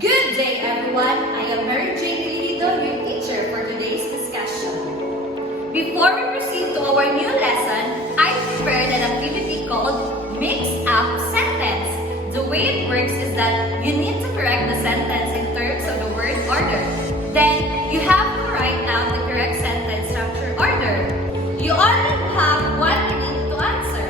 Good day, everyone. I am Mary Jane Lilido, your teacher for today's discussion. Before we proceed to our new lesson, I prepared an activity called Mix Up Sentence. The way it works is that you need to correct the sentence in terms of the word order. Then, you have to write down the correct sentence structure order. You only have 1 minute to answer.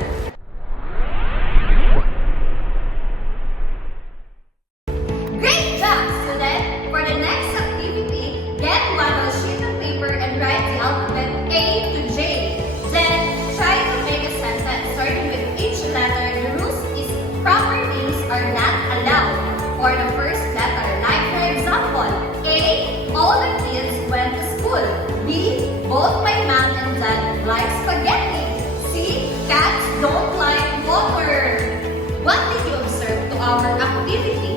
Great job, student! For the next activity, get one sheet of paper and write the alphabet A to J. Then, try to make a sentence starting with each letter. The rules is proper names are not allowed for the first letter. Like for example, A, all the kids went to school. B, both my mom and dad like spaghetti. C, cats don't like water. What did you observe to our activity?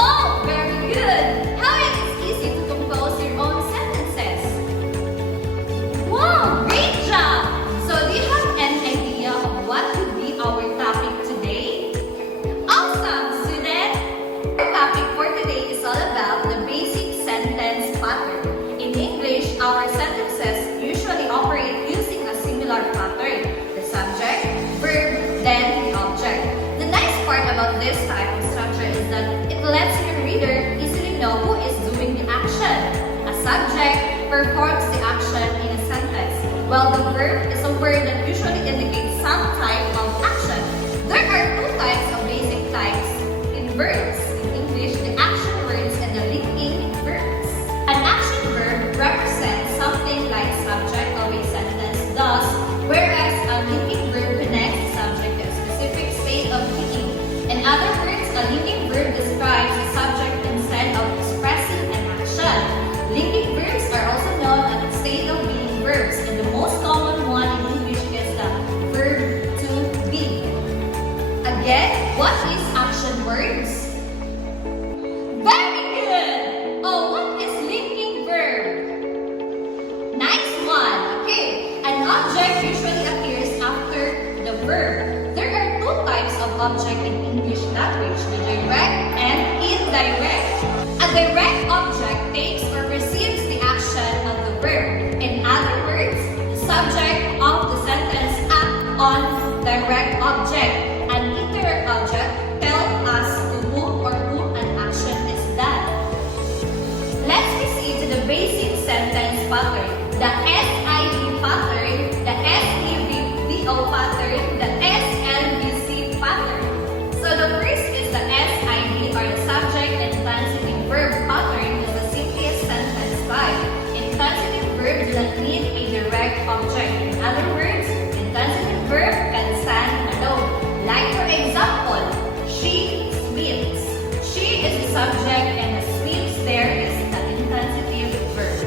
Oh, very good! How it is easy to compose your own sentences. Wow, great job! So do you have any idea of what could be our topic today? Awesome, student! Our topic for today is all about the basic sentence pattern. In English, our sentences usually operate using a similar pattern. The subject, verb, then the object. The nice part about this type of structure is that it lets your reader easily know who is doing the action. A subject performs the action in a sentence, while the verb is a word that usually indicates some type of action. There are two types of basic types in verbs. In English, the action words and the linking verbs. An action verb represents something like subject of a sentence, thus, whereas a linking verb connects the subject to a specific state of thinking. In other words, a linking verb describes the subject instead of expressing an action. Linking verbs are also known as the state of being verbs, and the most common one in English is the verb to be. Again, what is action words? Very good! Oh, what is linking verb? Nice one! Okay, an object usually appears after the verb. There are two types of object in English language, the direct and indirect. A direct object takes or receives the action of the verb. In other words, the subject of the sentence acts on direct object. An indirect object tells us to whom or whom an action is done. Let's proceed to the basic sentence pattern. The SIV pattern, the SEVO pattern, the SLVC pattern. So the first is the SIV, or the subject intransitive verb pattern, is the simplest sentence type. Intransitive verb do not need a direct object. In other words, intransitive verb can stand alone. Like for example, she swims. She is the subject and the swims there is the intransitive verb.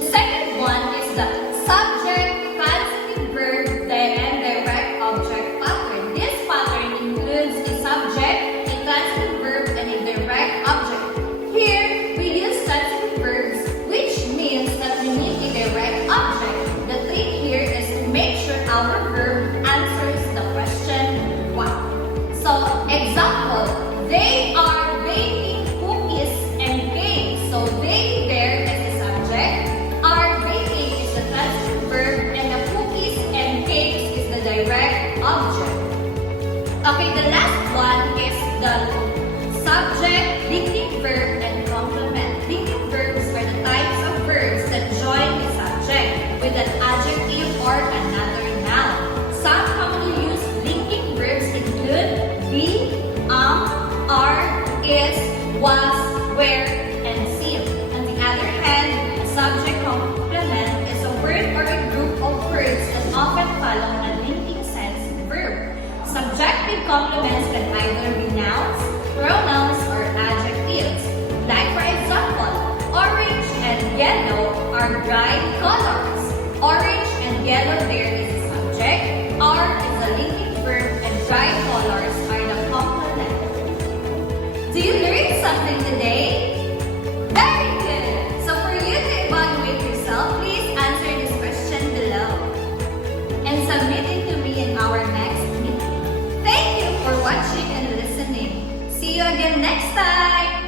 The second one is the subject transitive verb and direct object pattern. This pattern includes the subject, intransitive verb, and a direct object. Here, we use transitive verbs, which means that we need a direct object. The trick here is to make sure our verb answers the question what. So, example, they are baking cookies and cakes. So, baking there is the subject, are baking is the transitive verb, and the cookies and cakes is the direct object. Okay, the last one is the subject, linking verb, and complement. Linking verbs are the types of verbs that join the subject with an adjective or another noun. Some commonly used linking verbs include be, are, is, was, were, and seem. On the other hand, a subject complement is a word or a group of words that often follow a linking sense verb. Subjective complements can either be nouns, pronouns, or adjectives. Like for example, orange and yellow are bright colors. Orange and yellow there is a subject, are is a linking verb, and bright colors are the complement. Do you learn something today? Very good! So for you to evaluate yourself, please answer this question below and submit it to me in our next meeting. Thank you for watching and listening. See you you again next time.